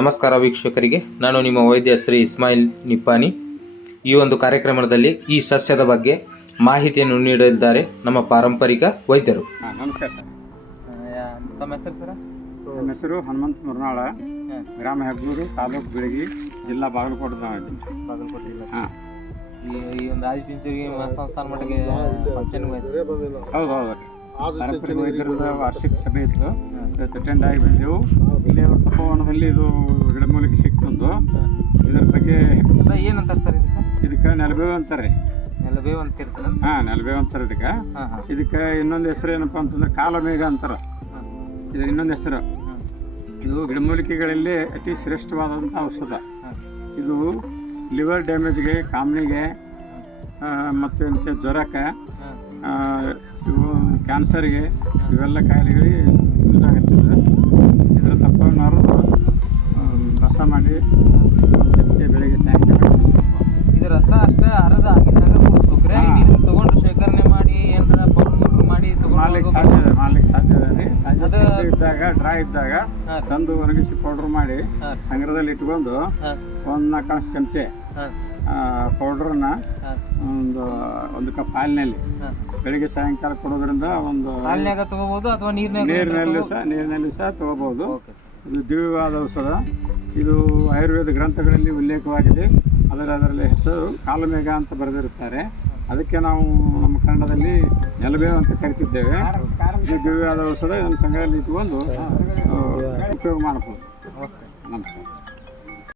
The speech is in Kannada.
ನಮಸ್ಕಾರ ವೀಕ್ಷಕರಿಗೆ, ನಾನು ನಿಮ್ಮ ವೈದ್ಯ ಶ್ರೀ ಇಸ್ಮಾಯಿಲ್ ನಿಪ್ಪಾನಿ. ಈ ಒಂದು ಕಾರ್ಯಕ್ರಮದಲ್ಲಿ ಈ ಸಸ್ಯದ ಬಗ್ಗೆ ಮಾಹಿತಿಯನ್ನು ನೀಡಲಿದ್ದಾರೆ ನಮ್ಮ ಪಾರಂಪರಿಕ ವೈದ್ಯರು. ನಮಸ್ಕಾರ ಸರ್. ತಮ್ಮ ಹೆಸರು ಸರ್? ನಮ್ಮ ಹೆಸರು ಹನುಮಂತ ಮುರ್ನಾಳ, ಗ್ರಾಮ ಹೆಗ್ಗೂರು, ತಾಲೂಕು ಬಿಳಗಿ, ಜಿಲ್ಲಾ ಬಾಗಲಕೋಟೆ. ಬಾಗಲಕೋಟೆ ಜಿಲ್ಲೆ. ಹಾಂ, ಈ ಒಂದು ಆದಿಚುಂಚನಗಿರಿ ಸಂಸ್ಥಾನ ಮಟ್ಟಿಗೆ ಫಂಕ್ಷನ್ ಹೌದು ಹೌದು. ಪಾರಂಪರಿಕ ವೈದ್ಯರದ ವಾರ್ಷಿಕ ಸಭೆ ಇತ್ತು, ಅಟೆಂಡ್ ಆಗಿ ಬಂದೆವು. ಇಲ್ಲಿ ತಪೋವನದಲ್ಲಿ ಇದು ಗಿಡಮೂಲಿಕೆ ಸಿಕ್ತಂದು. ಇದರ ಬಗ್ಗೆ ಏನಂತಾರೆ ಸರ್? ಇದಕ್ಕೆ ನೆಲಬೇವು ಅಂತಾರೆ. ನೆಲಬೇವು ಅಂತ ಇರ್ತಾರೆ? ಹಾಂ, ನೆಲಬೇವು ಅಂತಾರೆ ಇದಕ್ಕೆ ಇನ್ನೊಂದು ಹೆಸರು ಏನಪ್ಪ ಅಂತಂದ್ರೆ ಕಾಲಮೇಘ ಅಂತಾರೆ. ಇದರ ಇನ್ನೊಂದು ಹೆಸರು. ಇದು ಗಿಡಮೂಲಿಕೆಗಳಲ್ಲಿ ಅತಿ ಶ್ರೇಷ್ಠವಾದಂಥ ಔಷಧ. ಇದು ಲಿವರ್ ಡ್ಯಾಮೇಜ್ಗೆ, ಕಾಮ್ನಿಗೆ, ಮತ್ತು ಜ್ವರಕ್ಕೆ, ಇವು ಕ್ಯಾನ್ಸರ್ಗೆ, ಇವೆಲ್ಲ ಕಾಯಿಲೆಗಳಿಗೆ ಯೂಸ್ ಆಗುತ್ತೆ. ಇದರ ತಪ್ಪನ್ನು ಹರಿದು ರಸ ಮಾಡಿ ಚಮಚೆ ಬೆಳಗ್ಗೆ ಸಾಯಂಕಾಲ. ಇದು ರಸ ಅಷ್ಟೇ ಹರಿದು ಆಗಿದ್ದಾಗ ಕುಡಿಸ್ಬೇಕ್ರೆ? ಇದನ್ನು ತೊಗೊಂಡು ಶೇಖರಣೆ ಮಾಡಿ ಏನಾರ ಪೌಡರ್ ಮಾಡಿ ಮಾಡ್ಲಿಕ್ಕೆ ಸಾಧ್ಯ ಇದೆ ರೀ. ಇದ್ದಾಗ ಡ್ರೈ ಇದ್ದಾಗ ತಂದು ಒಣಗಿಸಿ ಪೌಡ್ರ್ ಮಾಡಿ ಸಂಗ್ರಹದಲ್ಲಿ ಇಟ್ಕೊಂಡು 1-4 ಚಮಚೆ ಪೌಡ್ರನ್ನ ಒಂದು ಕಪ್ ಹಾಲಿನಲ್ಲಿ ಬೆಳಿಗ್ಗೆ ಸಾಯಂಕಾಲ ಕೊಡೋದ್ರಿಂದ ಒಂದು ಹಾಲಿನಾಗ ತಗೋಬಹುದು ಅಥವಾ ನೀರಿನಲ್ಲಿ ಸಹ ತಗೋಬಹುದು. ಇದು ದಿವ್ಯವಾದ ಔಷಧ. ಇದು ಆಯುರ್ವೇದ ಗ್ರಂಥಗಳಲ್ಲಿ ಉಲ್ಲೇಖವಾಗಿದೆ. ಅದರಲ್ಲಿ ಹೆಸರು ಕಾಲಮೇಘ ಅಂತ ಬರೆದಿರುತ್ತಾರೆ. ಅದಕ್ಕೆ ನಾವು ನಮ್ಮ ಕನ್ನಡದಲ್ಲಿ ನೆಲಬೇವು ಅಂತ ಕರಿತಿದ್ದೇವೆ. ಇದು ದಿವ್ಯವಾದ ಔಷಧ. ಇದನ್ನು ಸಂಗ್ರಹದಲ್ಲಿ ಇಟ್ಕೊಂಡು ಉಪಯೋಗ ಮಾಡಬಹುದು. ನಮಸ್ಕಾರ. ನಮಸ್ಕಾರ.